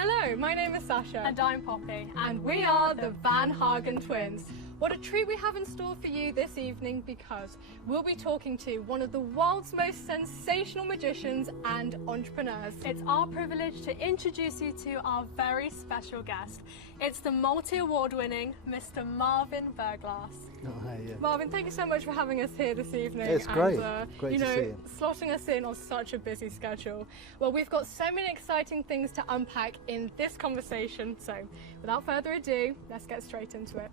Hello, my name is Sasha. And I'm Poppy. And we are the Van Hargen twins. What a treat we have in store for you this evening, because we'll be talking to one of the world's most sensational magicians and entrepreneurs. It's our privilege to introduce you to our very special guest. It's the multi-award winning Mr. Marvin Berglas. Oh, hey, yeah. Marvin, thank you so much for having us here this evening. It's great. Great to see you. Slotting us in on such a busy schedule. Well, we've got so many exciting things to unpack in this conversation. So without further ado, let's get straight into it.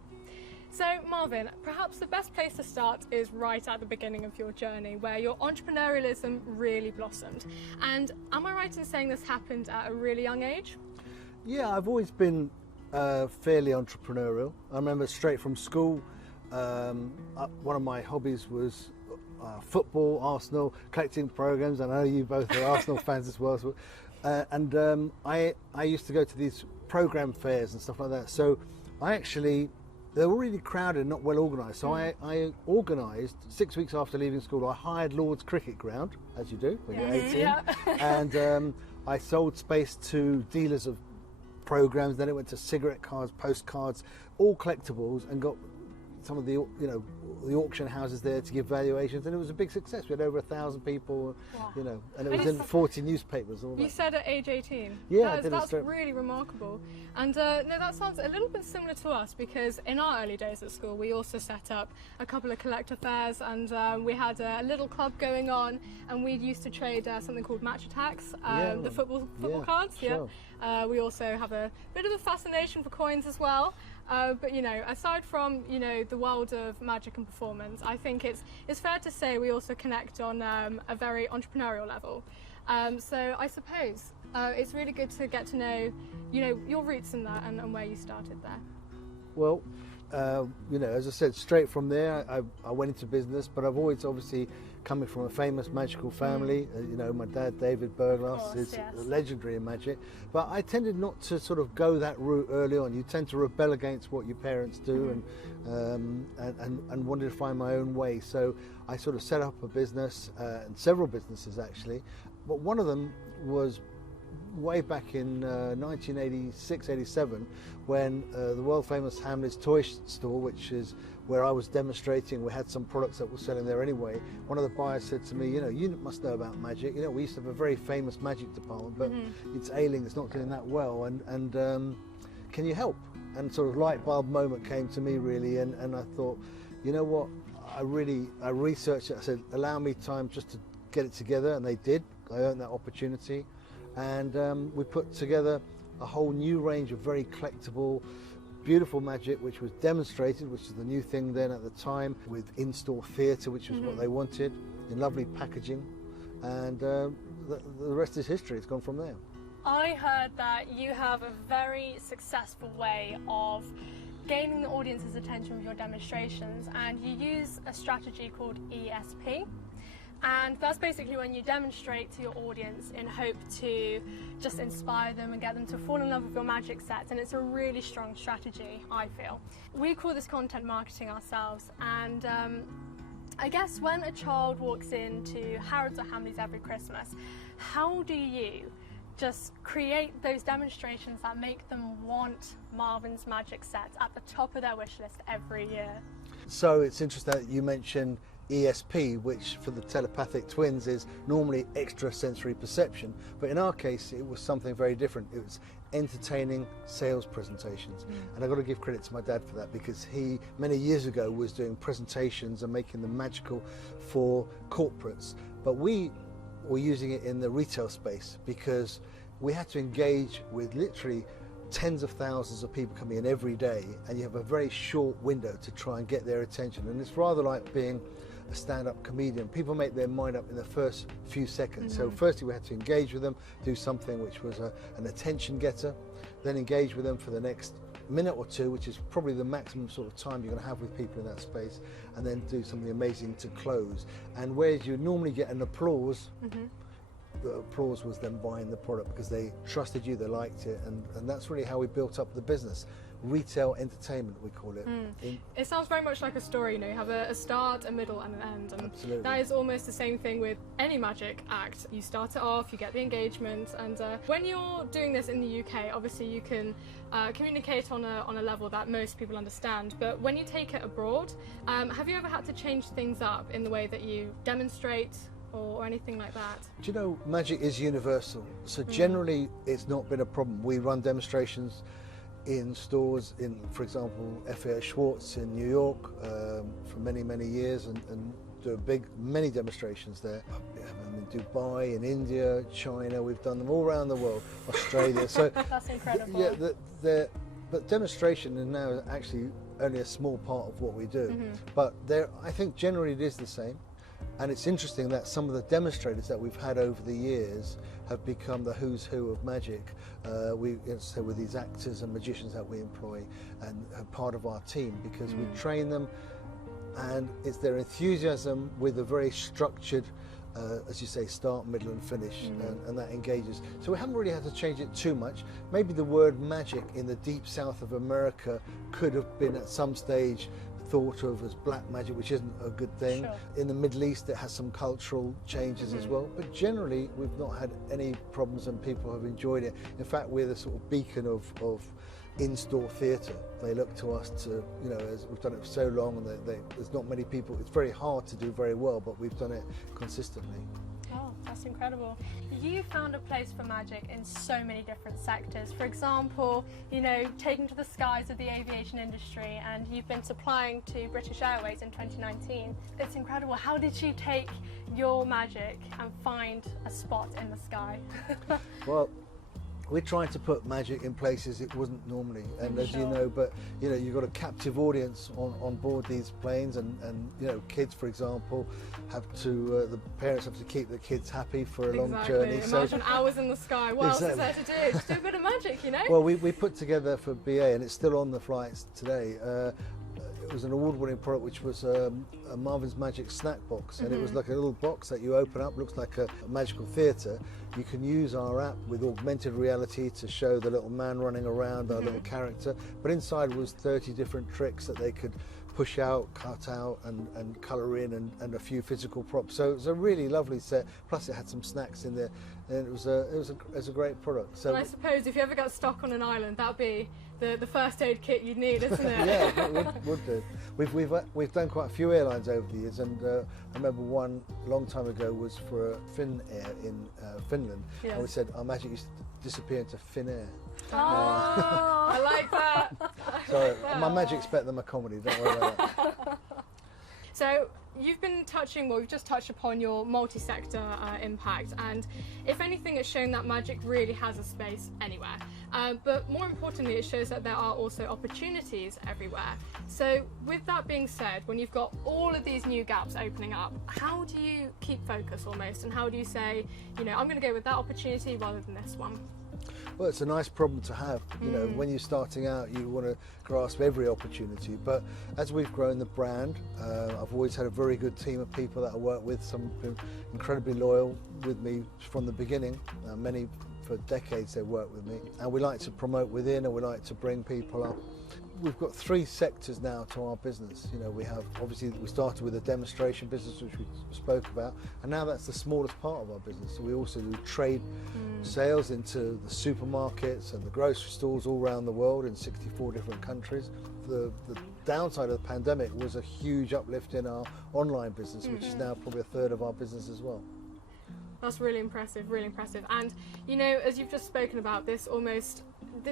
So Marvin, perhaps the best place to start is right at the beginning of your journey, where your entrepreneurialism really blossomed. And am I right in saying this happened at a really young age? Yeah, I've always been fairly entrepreneurial. I remember straight from school, one of my hobbies was football, Arsenal, collecting programs. I know you both are Arsenal fans as well. So, I used to go to these program fairs and stuff like that. So they were really crowded, not well organised. So I organised, 6 weeks after leaving school, I hired Lord's Cricket Ground, as you do when you're 18. Yeah. And I sold space to dealers of programs. Then it went to cigarette cards, postcards, all collectibles, and got some of the the auction houses there to give valuations, and it was a big success. We had over 1,000 people, wow. And it was in 40 newspapers. All you said at age 18. Yeah, that's really remarkable. And no, that sounds a little bit similar to us, because in our early days at school, we also set up a couple of collector fairs, and we had a little club going on, and we used to trade something called match attacks, the football cards. Sure. Yeah. We also have a bit of a fascination for coins as well. But aside from the world of magic and performance, I think it's fair to say we also connect on a very entrepreneurial level. So I suppose it's really good to get to know your roots in that and where you started there. Well, as I said, straight from there I went into business, but I've always obviously coming from a famous magical family. My dad, David Berglas, is legendary in magic. But I tended not to sort of go that route early on. You tend to rebel against what your parents do, and wanted to find my own way. So I sort of set up a business, and several businesses actually. But one of them was way back in 1986, 87, when the world famous Hamleys toy store, which is where I was demonstrating, we had some products that were selling there anyway. One of the buyers said to me, you must know about magic. We used to have a very famous magic department, but it's ailing, it's not doing that well, and can you help? And sort of light bulb moment came to me really, and I thought, you know what, I researched it. I said, allow me time just to get it together, and they did. I earned that opportunity. And we put together a whole new range of very collectible, beautiful magic, which was demonstrated, which is the new thing then at the time, with in-store theatre, which was what they wanted, in lovely packaging. And the rest is history. It's gone from there. I heard that you have a very successful way of gaining the audience's attention with your demonstrations, and you use a strategy called ESP. And that's basically when you demonstrate to your audience in hope to just inspire them and get them to fall in love with your magic sets. And it's a really strong strategy, I feel. We call this content marketing ourselves. And I guess when a child walks into Harrods or Hamleys every Christmas, how do you just create those demonstrations that make them want Marvin's Magic sets at the top of their wish list every year? So it's interesting that you mentioned ESP, which for the telepathic twins is normally extrasensory perception, but in our case it was something very different. It was entertaining sales presentations, and I've got to give credit to my dad for that, because he many years ago was doing presentations and making them magical for corporates, but we were using it in the retail space, because we had to engage with literally tens of thousands of people coming in every day, and you have a very short window to try and get their attention. And it's rather like being a stand-up comedian. People make their mind up in the first few seconds. So firstly we had to engage with them, do something which was an attention getter, then engage with them for the next minute or two, which is probably the maximum sort of time you're going to have with people in that space, and then do something amazing to close. And whereas you normally get an applause, the applause was them buying the product because they trusted you, they liked it, and that's really how we built up the business. retail entertainment, we call it. It sounds very much like a story, you know, you have a start, a middle and an end, and Absolutely. that is almost the same thing with any magic act. You start it off, you get the engagement, and when you're doing this in the UK, obviously you can communicate on a level that most people understand, but when you take it abroad, have you ever had to change things up in the way that you demonstrate or anything like that? Do you know, magic is universal, so generally it's not been a problem. We run demonstrations in stores in, for example, F.A. Schwartz in New York for many years, and do many demonstrations there. In Dubai, in India, China, we've done them all around the world, Australia. So That's incredible. Yeah, but demonstration is now actually only a small part of what we do. But I think generally it is the same. And it's interesting that some of the demonstrators that we've had over the years have become the who's who of magic. So with these actors and magicians that we employ and are part of our team, because we train them, and it's their enthusiasm with a very structured, as you say, start, middle and finish, and that engages. So we haven't really had to change it too much. Maybe the word magic in the deep south of America could have been at some stage thought of as black magic, which isn't a good thing. Sure. In the Middle East it has some cultural changes as well, but generally we've not had any problems and people have enjoyed it. In fact, we're the sort of beacon of in-store theatre. They look to us to, you know, as we've done it for so long, and there's not many people, it's very hard to do very well, but we've done it consistently. Oh, that's incredible. You found a place for magic in so many different sectors. For example, you know, taking to the skies of the aviation industry, and you've been supplying to British Airways in 2019. It's incredible. How did you take your magic and find a spot in the sky? Well, we're trying to put magic in places it wasn't normally, and as you know, but you know, you've got a captive audience on board these planes, and you know, kids, for example, have to the parents have to keep the kids happy for a long journey. Imagine hours in the sky. What else is there to do? Just do a bit of magic, you know. Well, we put together for BA, and it's still on the flights today. It was an award-winning product, which was a Marvin's Magic snack box, and it was like a little box that you open up, looks like a magical theatre. You can use our app with augmented reality to show the little man running around, our little character, but inside was 30 different tricks that they could push out, cut out and colour in, and a few physical props. So it was a really lovely set, plus it had some snacks in there, and it was a great product. So and I suppose if you ever got stuck on an island, that'd be the first aid kit you'd need, isn't it? Yeah, it would do. We've done quite a few airlines over the years, and I remember one a long time ago was for Finnair in Finland, and we said our magic used to disappear into thin air. Oh, I like that. So my magic's better than my comedy, don't worry about that. So you've been we've just touched upon your multi-sector impact, and if anything, it's shown that magic really has a space anywhere. But more importantly, it shows that there are also opportunities everywhere. So with that being said, when you've got all of these new gaps opening up, how do you keep focus almost, and how do you say, you know, I'm going to go with that opportunity rather than this one? Well, it's a nice problem to have. You know, when you're starting out, you want to grasp every opportunity. But as we've grown the brand, I've always had a very good team of people that I work with. Some have been incredibly loyal with me from the beginning. Many for decades they worked with me. And we like to promote within, and we like to bring people up. We've got 3 sectors now to our business. You know, we have, obviously, we started with a demonstration business, which we spoke about, and now that's the smallest part of our business. So we also do trade sales into the supermarkets and the grocery stores all around the world in 64 different countries. The downside of the pandemic was a huge uplift in our online business, which is now probably a third of our business as well. That's really impressive, really impressive. And, you know, as you've just spoken about, this almost,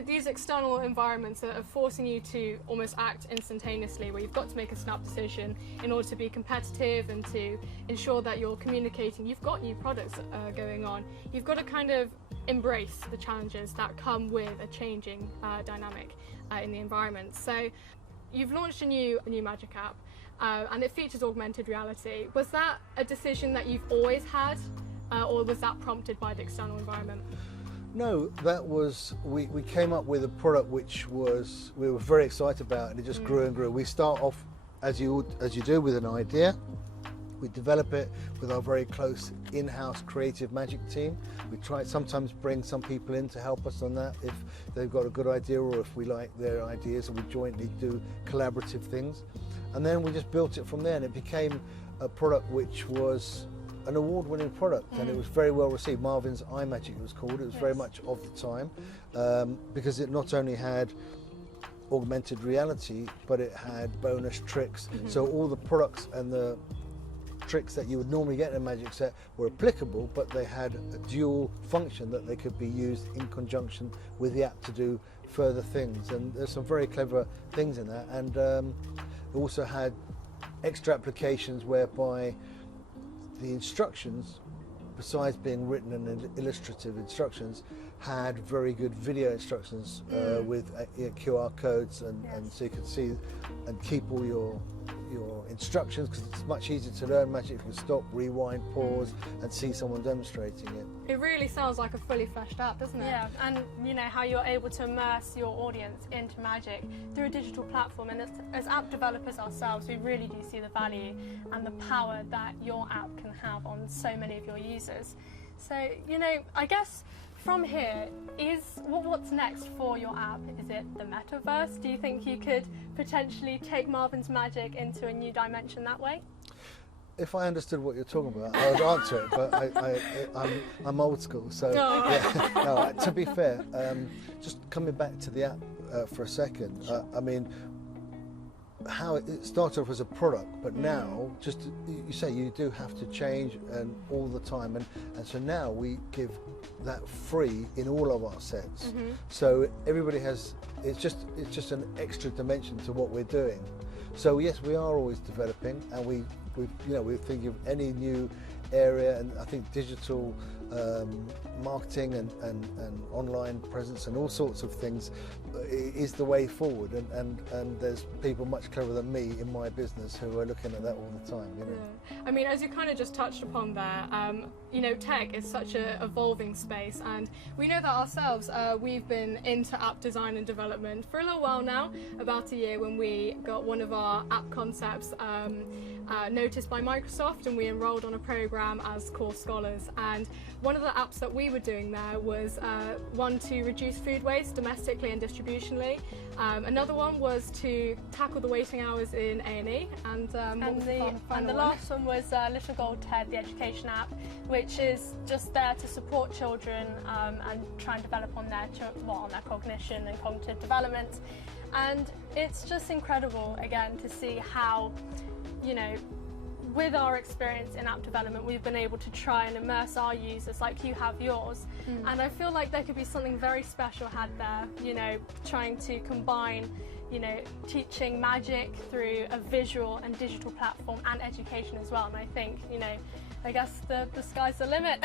these external environments are forcing you to almost act instantaneously, where you've got to make a snap decision in order to be competitive and to ensure that you're communicating. You've got new products going on. You've got to kind of embrace the challenges that come with a changing dynamic in the environment. So you've launched a new magic app, and it features augmented reality. Was that a decision that you've always had? Or was that prompted by the external environment? No, that was, we came up with a product which we were very excited about, and it just grew and grew. We start off, as you do, with an idea. We develop it with our very close in-house creative magic team. We try sometimes bring some people in to help us on that if they've got a good idea or if we like their ideas, and we jointly do collaborative things. And then we just built it from there, and it became a product which was an award-winning product, and it was very well received. Marvins Magic it was called. It was very much of the time, because it not only had augmented reality, but it had bonus tricks. So all the products and the tricks that you would normally get in a magic set were applicable, but they had a dual function that they could be used in conjunction with the app to do further things. And there's some very clever things in that. And it also had extra applications whereby the instructions, besides being written in illustrative instructions, had very good video instructions with QR codes, and so you could see and keep all your instructions, because it's much easier to learn magic. You can stop, rewind, pause, and see someone demonstrating it. It really sounds like a fully fleshed app, doesn't it? Yeah, and you know how you're able to immerse your audience into magic through a digital platform, and as app developers ourselves, we really do see the value and the power that your app can have on so many of your users. So, you know, I guess from here, what's next for your app? Is it the metaverse? Do you think you could potentially take Marvin's Magic into a new dimension that way? If I understood what you're talking about, I would answer it, but I'm old school, so yeah. No, to be fair, just coming back to the app for a second, I mean, how it started off as a product, but now, just you say, you do have to change and all the time, and so now we give that free in all of our sets. So everybody has, it's just an extra dimension to what we're doing. So yes, we are always developing, and we're thinking of any new area, and I think digital marketing and online presence and all sorts of things is the way forward, and there's people much cleverer than me in my business who are looking at that all the time, you know. Yeah. I mean, as you kind of just touched upon there, you know, tech is such an evolving space, and we know that ourselves. We've been into app design and development for a little while now, about a year, when we got one of our app concepts noticed by Microsoft, and we enrolled on a program as core scholars. And one of the apps that we were doing there was one to reduce food waste domestically and distributionally. Another one was to tackle the waiting hours in A&E, and the last one was Little Gold Ted, the education app, which is just there to support children and try and develop on their cognition and cognitive development. And it's just incredible, again, to see how, you know, with our experience in app development, we've been able to try and immerse our users like you have yours. And I feel like there could be something very special had there, you know, trying to combine, you know, teaching magic through a visual and digital platform and education as well. And I think, you know, I guess the sky's the limit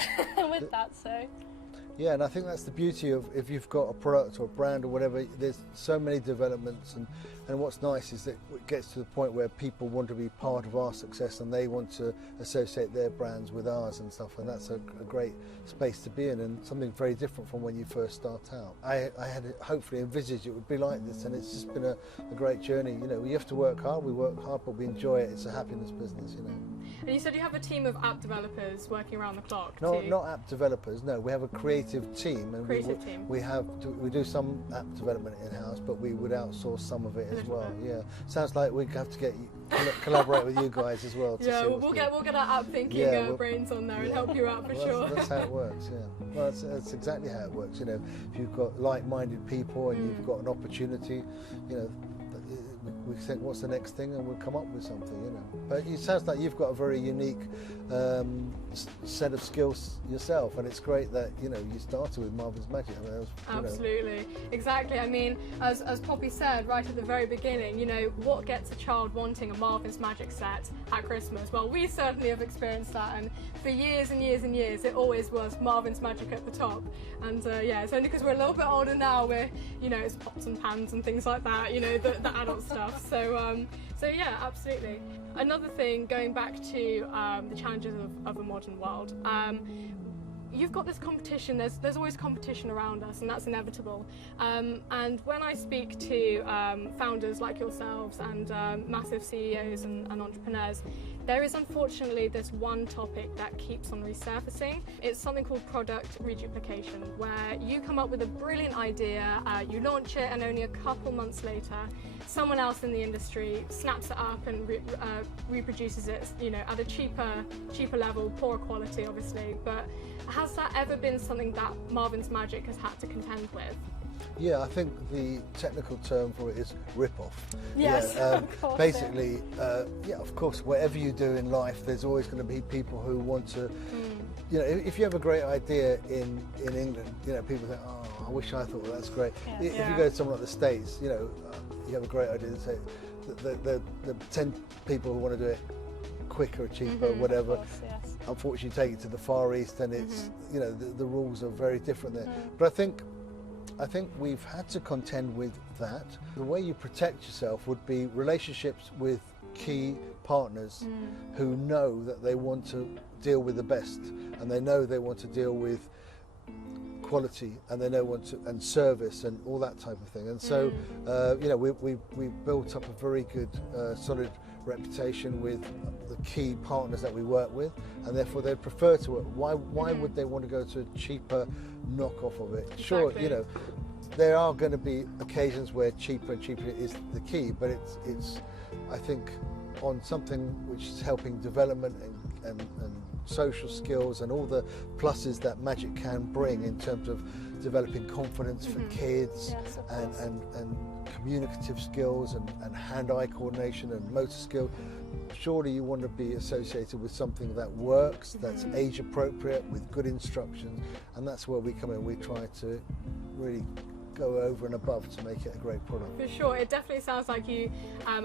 with that, so. Yeah, and I think that's the beauty of, if you've got a product or a brand or whatever, there's so many developments, and what's nice is that it gets to the point where people want to be part of our success, and they want to associate their brands with ours and stuff, and that's a great space to be in, and something very different from when you first start out. I had hopefully envisaged it would be like this, and it's just been a great journey. You know, you have to work hard, we work hard, but we enjoy it. It's a happiness business, you know. And you said you have a team of app developers working around the clock. No, not app developers, no, we have a creative team, and we do some app development in-house, but we would outsource some of it as well. Yeah, sounds like we have to collaborate with you guys as well. Yeah, we'll get our app thinking brains on there and help you out for sure. That's how it works. Yeah, well, that's exactly how it works. You know, if you've got like-minded people and you've got an opportunity, you know, we think, what's the next thing, and we'll come up with something, you know. But it sounds like you've got a very unique set of skills yourself, and it's great that, you know, you started with Marvin's Magic. I mean, absolutely, exactly. I mean, as Poppy said right at the very beginning, you know, what gets a child wanting a Marvin's Magic set at Christmas? Well, we certainly have experienced that, and for years and years and years, it always was Marvin's Magic at the top. And yeah, it's only because we're a little bit older now, where, you know, it's pots and pans and things like that, you know, the adult stuff. So yeah, absolutely. Another thing, going back to the challenges of a modern world, you've got this competition, there's always competition around us, and that's inevitable. And when I speak to founders like yourselves and massive CEOs and entrepreneurs, there is unfortunately this one topic that keeps on resurfacing. It's something called product reduplication, where you come up with a brilliant idea, you launch it, and only a couple months later, someone else in the industry snaps it up and reproduces it, at a cheaper level, poorer quality, obviously. But has that ever been something that Marvin's Magic has had to contend with? Yeah, I think the technical term for it is rip-off. Yes, of course. Basically, of course, whatever you do in life, there's always going to be people who want to, if you have a great idea in England, people think, oh, I wish I thought that's great. If you go to somewhere like the States, you have a great idea, say, the 10 people who want to do it quicker, cheaper, whatever. Of course, yes. Unfortunately, take it to the Far East, and it's, the rules are very different there. But I think we've had to contend with that. The way you protect yourself would be relationships with key partners who know that they want to deal with the best, and they know they want to deal with quality, and they know and service and all that type of thing. And so, we built up a very good, solid reputation with the key partners that we work with, and therefore they'd prefer to work. Why would they want to go to a cheaper knockoff of it? Exactly. Sure, there are going to be occasions where cheaper and cheaper is the key, but it's I think on something which is helping development and social skills and all the pluses that Magic can bring in terms of developing confidence for kids, Yes, and communicative skills and hand-eye coordination and motor skill. Surely you want to be associated with something that works, that's age appropriate, with good instructions, and that's where we come in. We try to really go over and above to make it a great product. For sure, it definitely sounds like you,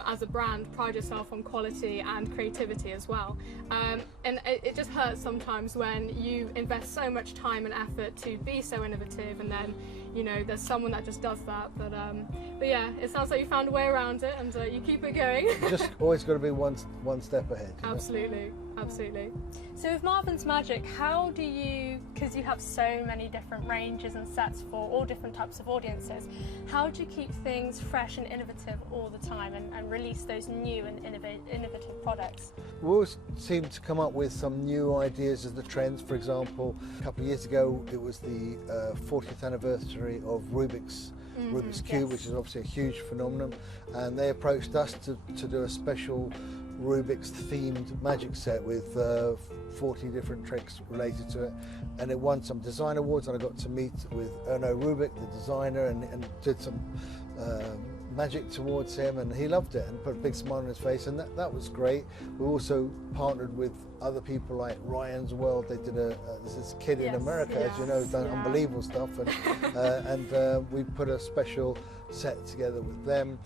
as a brand, pride yourself on quality and creativity as well. And it just hurts sometimes when you invest so much time and effort to be so innovative, and then there's someone that just does that. But yeah, it sounds like you found a way around it, and you keep it going. Just always got to be one step ahead. Absolutely. Absolutely. So with Marvin's Magic, how do you, because you have so many different ranges and sets for all different types of audiences, how do you keep things fresh and innovative all the time and release those new and innovative products? We always seem to come up with some new ideas as the trends. For example, a couple of years ago, it was the 40th anniversary of Rubik's Cube, which is obviously a huge phenomenon, and they approached us to do a special Rubik's themed magic set with 40 different tricks related to it, and it won some design awards, and I got to meet with Erno Rubik, the designer, and did some magic towards him, and he loved it and put a big smile on his face, and that was great. We also partnered with other people like Ryan's World. They did there's this kid in America, as you know, who's done unbelievable stuff, and we put a special set together with them.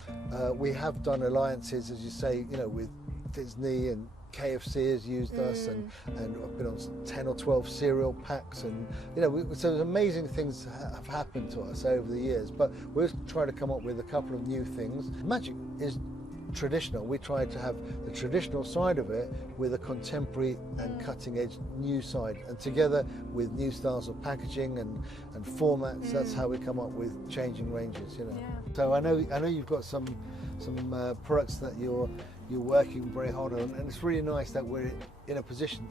We have done alliances, as you say, with Disney, and KFC has used us, and I've been on 10 or 12 cereal packs, and so amazing things have happened to us over the years. But we're trying to come up with a couple of new things. Magic is traditional. We try to have the traditional side of it with a contemporary and cutting edge new side, and together with new styles of packaging and formats. That's how we come up with changing ranges. So I know you've got some products that you're working very hard on, and it's really nice that we're in a position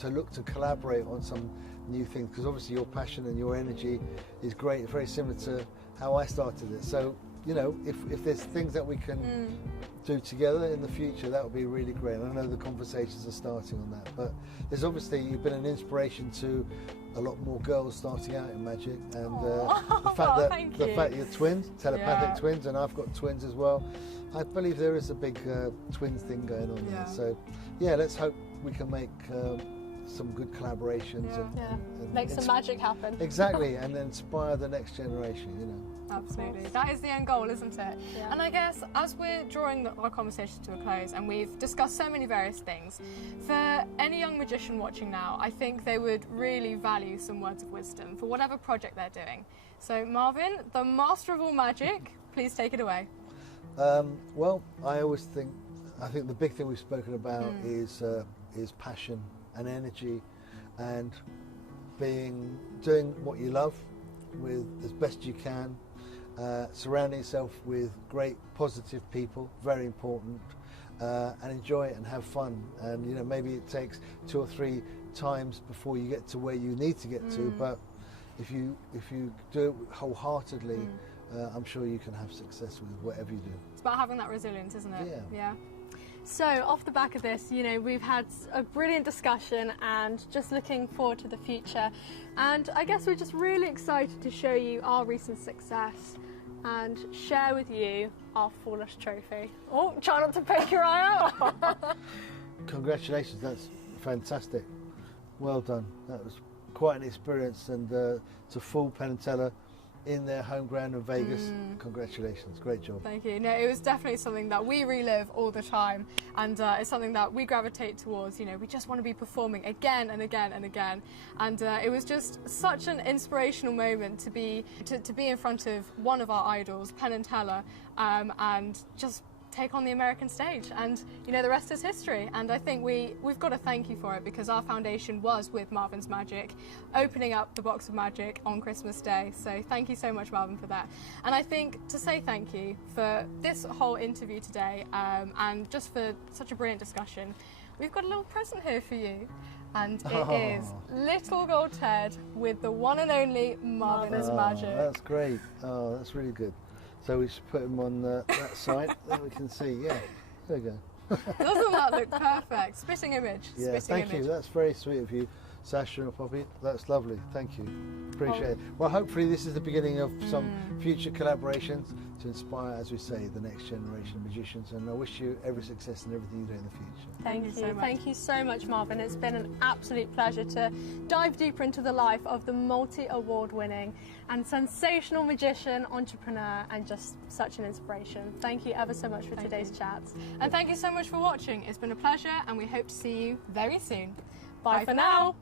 to look to collaborate on some new things, because obviously your passion and your energy is great. It's very similar to how I started it. So if there's things that we can do together in the future, that would be really great. And I know the conversations are starting on that, but there's obviously, you've been an inspiration to a lot more girls starting out in Magic, and the fact you're twins, telepathic twins, and I've got twins as well. I believe there is a big twins thing going on there. So let's hope we can make some good collaborations and make some magic happen. Exactly, and inspire the next generation. Absolutely. That is the end goal, isn't it? Yeah. And I guess as we're drawing our conversation to a close, and we've discussed so many various things, for any young magician watching now, I think they would really value some words of wisdom for whatever project they're doing. So Marvin, the master of all magic, please take it away. Well, I think the big thing we've spoken about is passion and energy, and doing what you love with as best you can, surrounding yourself with great positive people, very important, and enjoy it and have fun. And you know, maybe it takes 2 or 3 times before you get to where you need to get to, but if you do it wholeheartedly, I'm sure you can have success with whatever you do. It's about having that resilience, isn't it? Yeah. So off the back of this, you know, we've had a brilliant discussion and just looking forward to the future. And I guess we're just really excited to show you our recent success and share with you our Foolish trophy. Oh, try not to poke your eye out. Congratulations, that's fantastic. Well done. That was quite an experience, and to fool Penn & Teller in their home ground in Vegas. Congratulations, great job. Thank you. No, it was definitely something that we relive all the time, and it's something that we gravitate towards. You know, we just want to be performing again and again and again, and it was just such an inspirational moment to be in front of one of our idols, Penn & Teller, and just take on the American stage. And you know, the rest is history, and I think we've got to thank you for it, because our foundation was with Marvin's Magic, opening up the box of magic on Christmas Day. So thank you so much, Marvin, for that. And I think to say thank you for this whole interview today, and just for such a brilliant discussion, we've got a little present here for you, and it is little gold Ted with the one and only Marvin's Magic. That's great. Oh, that's really good. So we should put him on that side, then we can see. Yeah, there we go. Doesn't that look perfect? Spitting image. Yeah, spitting thank you. That's very sweet of you, Sasha and Poppy. That's lovely. Thank you. Appreciate it. Well, hopefully this is the beginning of some future collaborations to inspire, as we say, the next generation of magicians. And I wish you every success in everything you do in the future. Thank you so much. Thank you so much, Marvin. It's been an absolute pleasure to dive deeper into the life of the multi-award winning and sensational magician, entrepreneur, and just such an inspiration. Thank you ever so much for today's chat. And thank you so much for watching. It's been a pleasure, and we hope to see you very soon. Bye for now.